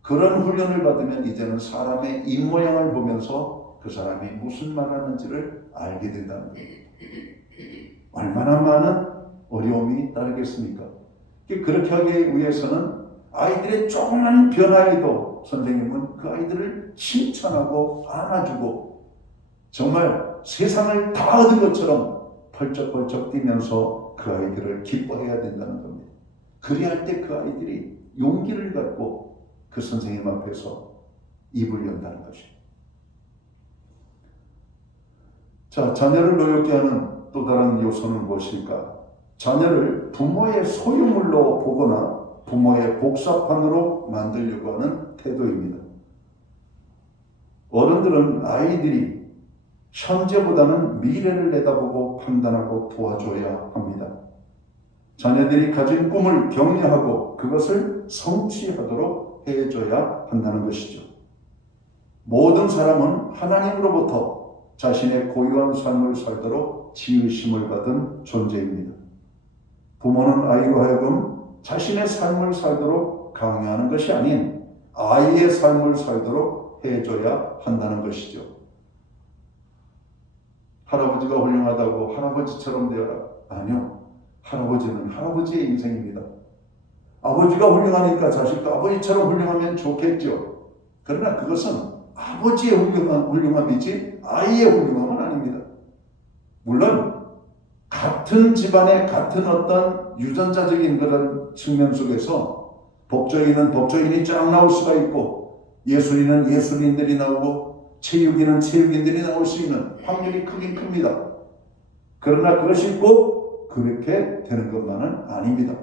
그런 훈련을 받으면 이제는 사람의 입모양을 보면서 그 사람이 무슨 말 하는지를 알게 된다는 겁니다. 얼마나 많은 어려움이 따르겠습니까? 그렇게 하기 위해서는 아이들의 조그만 변화에도 선생님은 그 아이들을 칭찬하고 안아주고 정말 세상을 다 얻은 것처럼 펄쩍펄쩍 뛰면서 그 아이들을 기뻐해야 된다는 겁니다. 그리할 때 그 아이들이 용기를 갖고 그 선생님 앞에서 입을 연다는 것입니다. 자, 자녀를 노엽게 하는 또 다른 요소는 무엇일까? 자녀를 부모의 소유물로 보거나 부모의 복사판으로 만들려고 하는 태도입니다. 어른들은 아이들이 현재보다는 미래를 내다보고 판단하고 도와줘야 합니다. 자녀들이 가진 꿈을 격려하고 그것을 성취하도록 해줘야 한다는 것이죠. 모든 사람은 하나님으로부터 자신의 고유한 삶을 살도록 지으심을 받은 존재입니다. 부모는 아이로 하여금 자신의 삶을 살도록 강요하는 것이 아닌 아이의 삶을 살도록 해줘야 한다는 것이죠. 할아버지가 훌륭하다고 할아버지처럼 되어라. 아니요. 할아버지는 할아버지의 인생입니다. 아버지가 훌륭하니까 자식도 아버지처럼 훌륭하면 좋겠죠. 그러나 그것은 아버지의 훌륭함이지 아이의 훌륭함은 아닙니다. 물론 같은 집안의 같은 어떤 유전자적인 그런 측면 속에서 법조인은 법조인이 쫙 나올 수가 있고 예술인은 예술인들이 나오고 체육인은 체육인들이 나올 수 있는 확률이 크긴 큽니다. 그러나 그것이 꼭 그렇게 되는 것만은 아닙니다.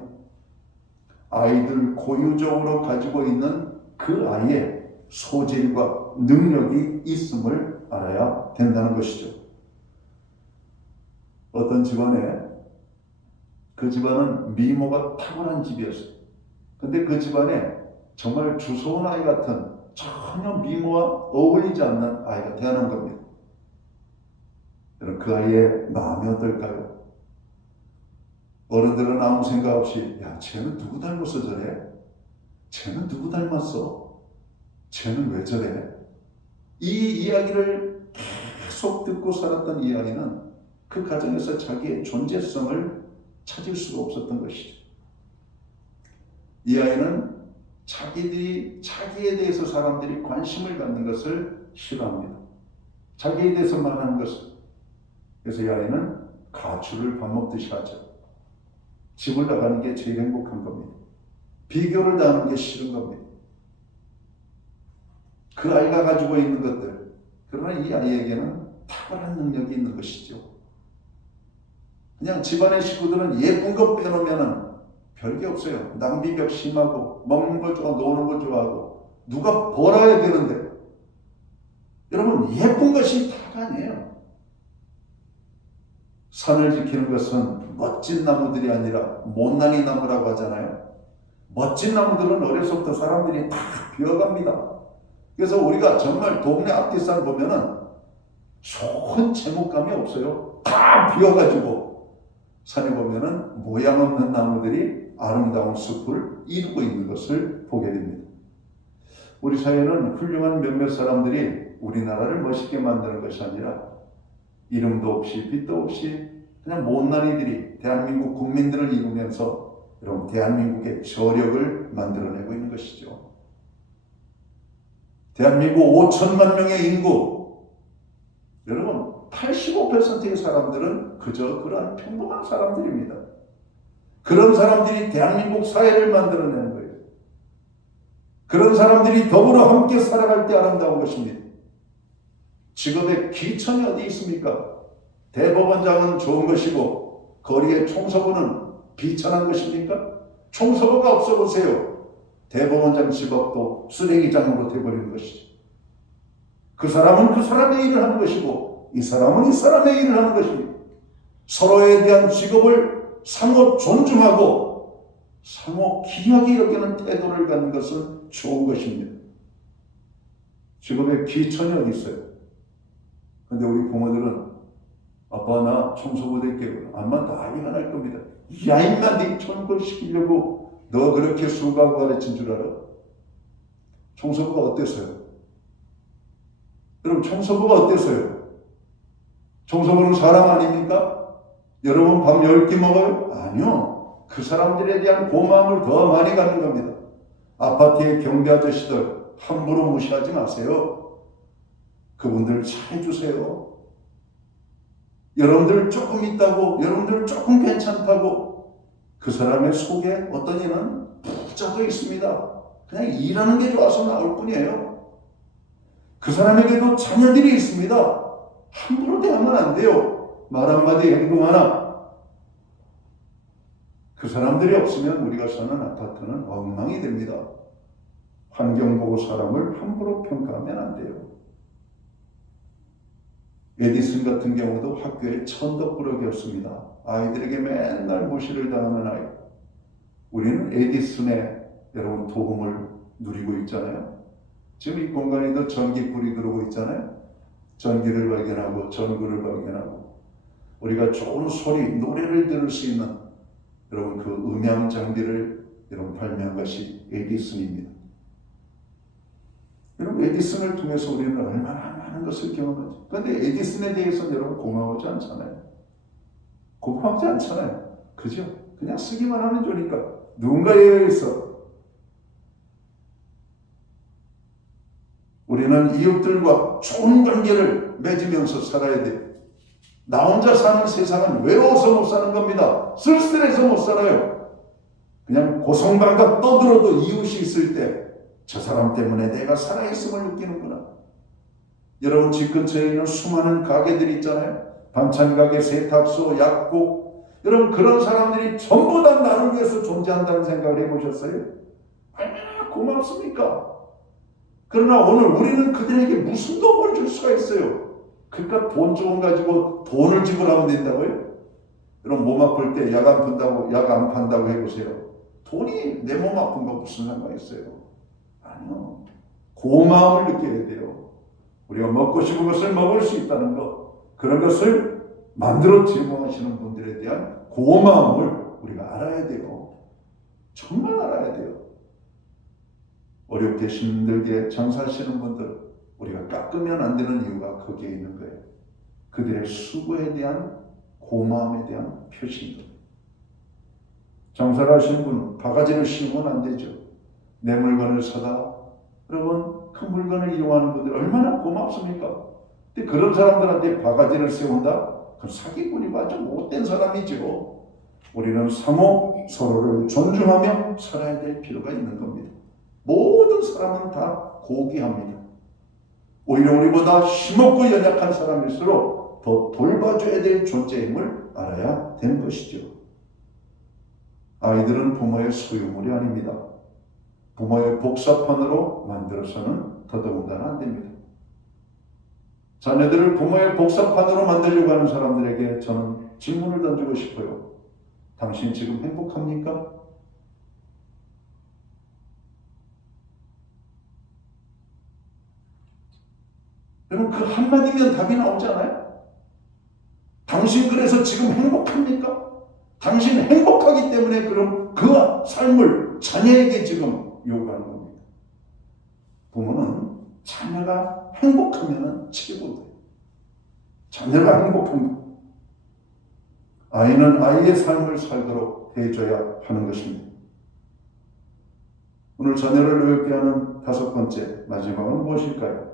아이들 고유적으로 가지고 있는 그 아이의 소질과 능력이 있음을 알아야 된다는 것이죠. 어떤 집안에 그 집안은 미모가 탁월한 집이었어요. 근데 그 집안에 정말 주소운 아이 같은 전혀 미모와 어울리지 않는 아이가 태어난 겁니다. 여러분, 그 아이의 마음이 어떨까요? 어른들은 아무 생각 없이 야, 쟤는 누구 닮아서 저래? 쟤는 누구 닮았어? 쟤는 왜 저래? 이 이야기를 계속 듣고 살았던 이 아이는 그 가정에서 자기의 존재성을 찾을 수가 없었던 것이죠. 이 아이는 자기들이 자기에 대해서 사람들이 관심을 갖는 것을 싫어합니다. 자기에 대해서 말하는 것을. 그래서 이 아이는 가출을 밥 먹듯이 하죠. 집을 나가는 게 제일 행복한 겁니다. 비교를 당하는 게 싫은 겁니다. 그 아이가 가지고 있는 것들, 그러나 이 아이에게는 탁월한 능력이 있는 것이죠. 그냥 집안의 식구들은 예쁜 것 빼놓으면 별게 없어요. 낭비벽 심하고 먹는 걸 좋아하고 노는 걸 좋아하고 누가 벌어야 되는데 여러분 예쁜 것이 다가 아니에요. 산을 지키는 것은 멋진 나무들이 아니라 못난이 나무라고 하잖아요. 멋진 나무들은 어려서부터 사람들이 다 비워갑니다. 그래서 우리가 정말 동네 앞뒷산 보면은 좋은 제목감이 없어요. 다 비워가지고 산에 보면은 모양 없는 나무들이 아름다운 숲을 이루고 있는 것을 보게 됩니다. 우리 사회는 훌륭한 몇몇 사람들이 우리나라를 멋있게 만드는 것이 아니라 이름도 없이 빛도 없이 그냥 못난이들이 대한민국 국민들을 이루면서 여러분 대한민국의 저력을 만들어내고 있는 것이죠. 대한민국 5천만 명의 인구, 여러분 85%의 사람들은 그저 그러한 평범한 사람들입니다. 그런 사람들이 대한민국 사회를 만들어내는 거예요. 그런 사람들이 더불어 함께 살아갈 때 아름다운 것입니다. 직업에 기천이 어디 있습니까? 대법원장은 좋은 것이고 거리의 총서부는 비천한 것입니까? 총서부가 없어 보세요. 대법원장 직업도 쓰레기장으로 돼버리는 것이죠. 그 사람은 그 사람의 일을 하는 것이고 이 사람은 이 사람의 일을 하는 것입니다. 서로에 대한 직업을 상호 존중하고 상호 귀하게 여기는 태도를 갖는 것은 좋은 것입니다. 직업에 기천이 어디 있어요? 근데 우리 부모들은 아빠 나 청소부 될게 아마 난리가 날 겁니다. 야 임마 네 청소 시키려고 너 그렇게 수고하고 가르친 줄 알아? 청소부가 어땠어요? 여러분 청소부가 어땠어요? 청소부는 사람 아닙니까? 여러분 밥 10끼 먹어요? 아니요. 그 사람들에 대한 고마움을 더 많이 갖는 겁니다. 아파트의 경비 아저씨들 함부로 무시하지 마세요. 그분들 잘해주세요. 여러분들 조금 있다고, 여러분들 조금 괜찮다고 그 사람의 속에 어떤 이는 부자도 있습니다. 그냥 일하는 게 좋아서 나올 뿐이에요. 그 사람에게도 자녀들이 있습니다. 함부로 대하면 안 돼요. 말 한마디 행동 하나. 그 사람들이 없으면 우리가 사는 아파트는 엉망이 됩니다. 환경 보고 사람을 함부로 평가하면 안 돼요. 에디슨 같은 경우도 학교의 천덕꾸러기였습니다. 아이들에게 맨날 무시를 당하는 아이. 우리는 에디슨의 여러분 도움을 누리고 있잖아요. 지금 이 공간에도 전기불이 들어오고 있잖아요. 전기를 발견하고 전구를 발견하고 우리가 좋은 소리, 노래를 들을 수 있는 여러분 그 음향 장비를 여러분 발명한 것이 에디슨입니다. 여러분 에디슨을 통해서 우리는 얼마나 많은 것을 경험하죠. 그런데 에디슨에 대해서는 여러분 고마워하지 않잖아요. 고마워하지 않잖아요. 그죠? 그냥 쓰기만 하는 조니까 누군가에 의해서 우리는 이웃들과 좋은 관계를 맺으면서 살아야 돼요. 나 혼자 사는 세상은 외로워서 못 사는 겁니다. 쓸쓸해서 못 살아요. 그냥 고성방가 떠들어도 이웃이 있을 때 저 사람 때문에 내가 살아있음을 느끼는구나. 여러분 집 근처에 있는 수많은 가게들이 있잖아요. 반찬가게, 세탁소, 약국. 여러분 그런 사람들이 전부 다 나를 위해서 존재한다는 생각을 해보셨어요? 얼마나 고맙습니까? 그러나 오늘 우리는 그들에게 무슨 도움을 줄 수가 있어요? 그러니까 돈 조금 가지고 돈을 지불하면 된다고요? 여러분 몸 아플 때 약 안 판다고 약 안 판다고 해보세요. 돈이 내 몸 아픈 거 무슨 상관 있어요? 아니요. 고마움을 느껴야 돼요. 우리가 먹고 싶은 것을 먹을 수 있다는 것, 그런 것을 만들어 제공하시는 분들에 대한 고마움을 우리가 알아야 돼요. 정말 알아야 돼요. 어렵게 힘들게 장사하시는 분들 우리가 깎으면 안 되는 이유가 거기에 있는 거예요. 그들의 수고에 대한 고마움에 대한 표시입니다. 장사를 하시는 분 바가지를 씌우면 안 되죠. 내 물건을 사다 여러분 그 물건을 이용하는 분들 얼마나 고맙습니까? 근데 그런 사람들한테 바가지를 세운다? 그 사기꾼이고 아주 못된 사람이죠. 우리는 상호 서로를 존중하며 살아야 될 필요가 있는 겁니다. 모든 사람은 다 고귀합니다. 오히려 우리보다 힘없고 연약한 사람일수록 더 돌봐줘야 될 존재임을 알아야 되는 것이죠. 아이들은 부모의 소유물이 아닙니다. 부모의 복사판으로 만들어서는 더더군다나 안 됩니다. 자녀들을 부모의 복사판으로 만들려고 하는 사람들에게 저는 질문을 던지고 싶어요. 당신 지금 행복합니까? 여러분 그 한마디면 답이 나오잖아요. 당신 그래서 지금 행복합니까? 당신 행복하기 때문에 그럼 그 삶을 자녀에게 지금 요구하는 겁니다. 부모는 자녀가 행복하면 최고돼요. 자녀가 행복한 것. 아이는 아이의 삶을 살도록 해줘야 하는 것입니다. 오늘 자녀를 노엽게 하는 다섯 번째 마지막은 무엇일까요?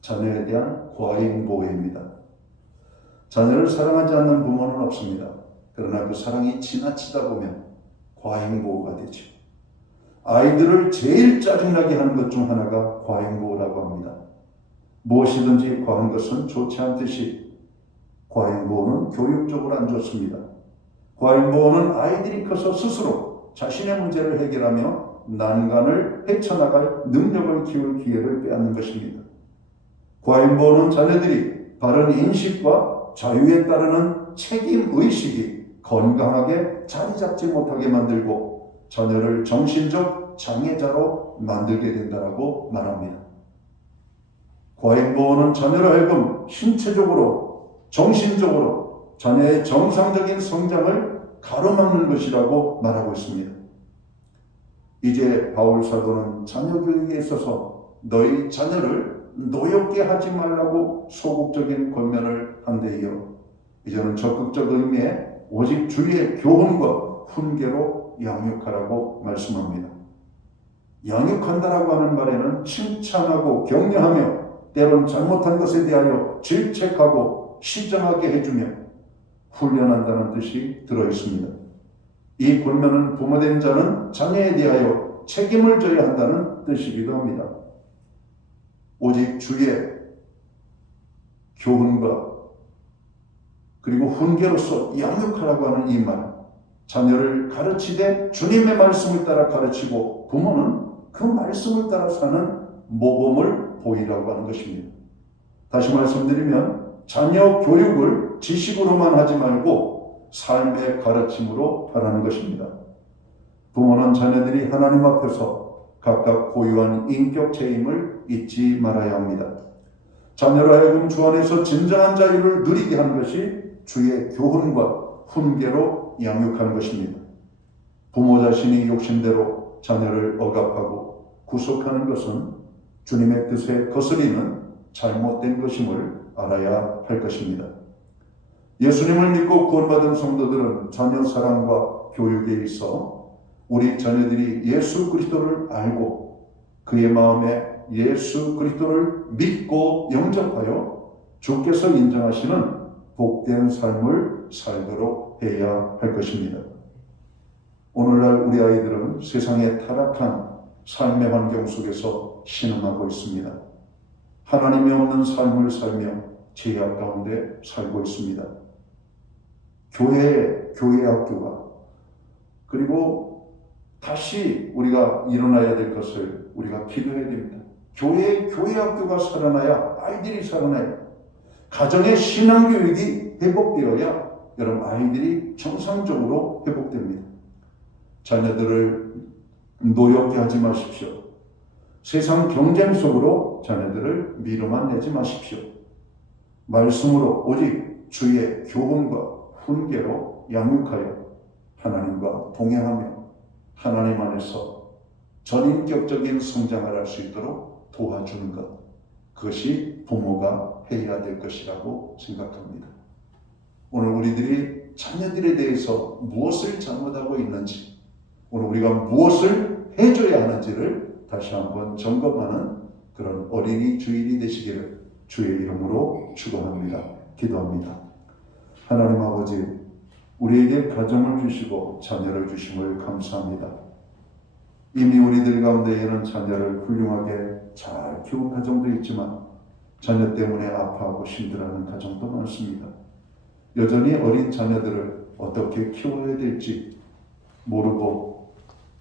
자녀에 대한 과잉 보호입니다. 자녀를 사랑하지 않는 부모는 없습니다. 그러나 그 사랑이 지나치다 보면 과잉 보호가 되죠. 아이들을 제일 짜증나게 하는 것 중 하나가 과잉 보호라고 합니다. 무엇이든지 과한 것은 좋지 않듯이 과잉 보호는 교육적으로 안 좋습니다. 과잉 보호는 아이들이 커서 스스로 자신의 문제를 해결하며 난간을 헤쳐나갈 능력을 키울 기회를 빼앗는 것입니다. 과잉 보호는 자녀들이 바른 인식과 자유에 따르는 책임의식이 건강하게 자리 잡지 못하게 만들고 자녀를 정신적 장애자로 만들게 된다고 말합니다. 과잉 보호는 자녀로 하여금 신체적으로, 정신적으로 자녀의 정상적인 성장을 가로막는 것이라고 말하고 있습니다. 이제 바울 사도는 자녀 교육에 있어서 너희 자녀를 노엽게 하지 말라고 소극적인 권면을 한데 이어 이제는 적극적 의미의 오직 주의 교훈과 훈계로 양육하라고 말씀합니다. 양육한다라고 하는 말에는 칭찬하고 격려하며 때론 잘못한 것에 대하여 질책하고 시정하게 해주며 훈련한다는 뜻이 들어있습니다. 이 권면은 부모된 자는 자녀에 대하여 책임을 져야 한다는 뜻이기도 합니다. 오직 주의 교훈과 그리고 훈계로서 양육하라고 하는 이 말, 자녀를 가르치되 주님의 말씀을 따라 가르치고 부모는 그 말씀을 따라 사는 모범을 보이라고 하는 것입니다. 다시 말씀드리면 자녀 교육을 지식으로만 하지 말고 삶의 가르침으로 하라는 것입니다. 부모는 자녀들이 하나님 앞에서 각각 고유한 인격체임을 잊지 말아야 합니다. 자녀로 하여금 주 안에서 진정한 자유를 누리게 하는 것이 주의 교훈과 훈계로 양육하는 것입니다. 부모 자신이 욕심대로 자녀를 억압하고 구속하는 것은 주님의 뜻에 거스리는 잘못된 것임을 알아야 할 것입니다. 예수님을 믿고 구원받은 성도들은 자녀 사랑과 교육에 있어 우리 자녀들이 예수 그리스도를 알고 그의 마음에 예수 그리스도를 믿고 영접하여 주께서 인정하시는 복된 삶을 살도록 해야 할 것입니다. 오늘날 우리 아이들은 세상의 타락한 삶의 환경 속에서 신음하고 있습니다. 하나님이 없는 삶을 살며 죄악 가운데 살고 있습니다. 교회 학교가 그리고 다시 우리가 일어나야 될 것을 우리가 기도해야 됩니다. 교회 학교가 살아나야 아이들이 살아나요. 가정의 신앙교육이 회복되어야 여러분 아이들이 정상적으로 회복됩니다. 자녀들을 노엽게 하지 마십시오. 세상 경쟁 속으로 자녀들을 밀어만 내지 마십시오. 말씀으로 오직 주의 교훈과 훈계로 양육하여 하나님과 동행하며 하나님 안에서 전인격적인 성장을 할 수 있도록 도와주는 것, 그것이 부모가 해야 될 것이라고 생각합니다. 오늘 우리들이 자녀들에 대해서 무엇을 잘못하고 있는지, 오늘 우리가 무엇을 해줘야 하는지를 다시 한번 점검하는 그런 어린이 주일이 되시기를 주의 이름으로 축원합니다. 기도합니다. 하나님 아버지, 우리에게 가정을 주시고 자녀를 주심을 감사합니다. 이미 우리들 가운데에는 자녀를 훌륭하게 잘 키운 가정도 있지만 자녀 때문에 아파하고 힘들어하는 가정도 많습니다. 여전히 어린 자녀들을 어떻게 키워야 될지 모르고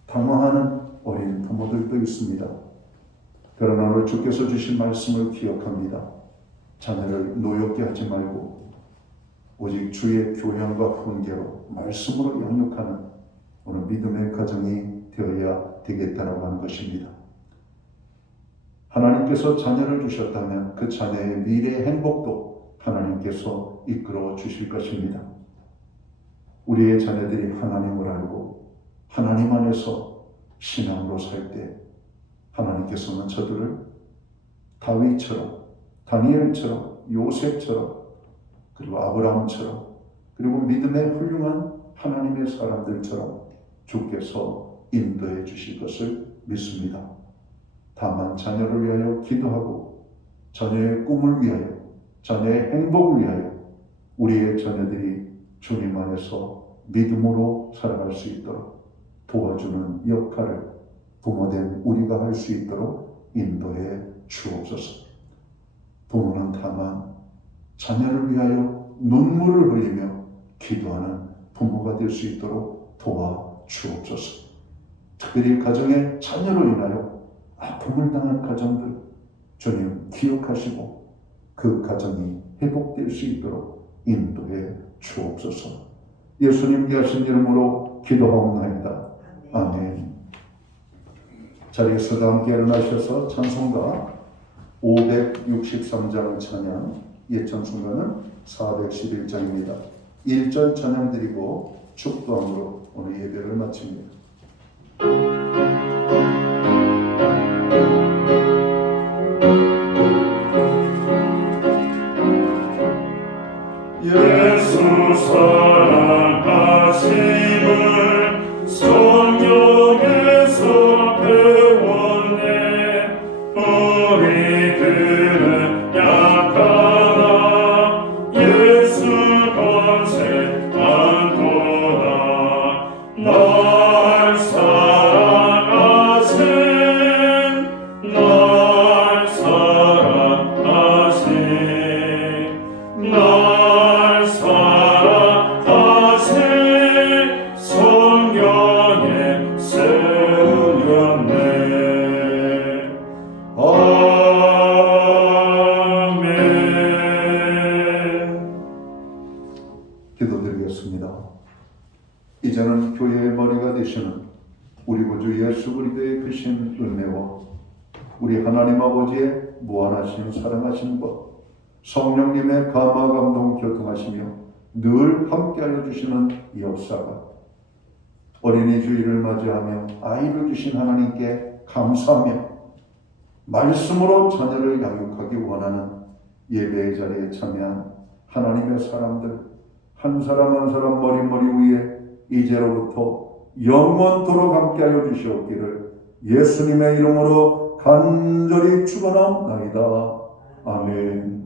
당황하는 어린 부모들도 있습니다. 그러나 오늘 주께서 주신 말씀을 기억합니다. 자녀를 노엽게 하지 말고 오직 주의 교양과 훈계로 말씀으로 양육하는 오늘 믿음의 가정이 되어야 되겠다라고 하는 것입니다. 하나님께서 자녀를 주셨다면 그 자녀의 미래의 행복도 하나님께서 이끌어 주실 것입니다. 우리의 자녀들이 하나님을 알고 하나님 안에서 신앙으로 살 때 하나님께서는 저들을 다윗처럼, 다니엘처럼, 요셉처럼, 그리고 아브라함처럼, 그리고 믿음의 훌륭한 하나님의 사람들처럼 주께서 인도해 주실 것을 믿습니다. 다만 자녀를 위하여 기도하고 자녀의 꿈을 위하여, 자녀의 행복을 위하여 우리의 자녀들이 주님 안에서 믿음으로 살아갈 수 있도록 도와주는 역할을 부모된 우리가 할 수 있도록 인도해 주옵소서. 부모는 다만 자녀를 위하여 눈물을 흘리며 기도하는 부모가 될 수 있도록 도와주옵소서. 특별히 가정의 자녀로 인하여 아픔을 당한 가정들 주님 기억하시고 그 가정이 회복될 수 있도록 인도해 주옵소서. 예수님께 하신 이름으로 기도하옵나이다. 아멘. 자리에서 다 함께 일어나셔서 찬송가 563장 찬양, 옛 찬송가는 411장입니다. 1절 찬양 드리고 축도함으로 오늘 예배를 마칩니다. 예수 사랑하심을 성령에서 배웠네. 우리들은 약하나 예수 권세 안도다. 날 사랑하신 날 사랑하신 날 사랑하신 성령에 세우렸네. 아멘. 기도드리겠습니다. 이제는 교회의 머리가 되시는 우리 구주 예수 그리스도의 크신 은혜와 우리 하나님 아버지의 무한하신 사랑하심과 성령님의 감화 감동 교통하시며 늘 함께하여 주시는 역사가 어린이 주일을 맞이하며 아이를 주신 하나님께 감사하며 말씀으로 자녀를 양육하기 원하는 예배의 자리에 참여한 하나님의 사람들 한 사람 한 사람 머리 위에 이제로부터 영원토록 함께하여 주시옵기를 예수님의 이름으로 간절히 축원하옵나이다. 아멘.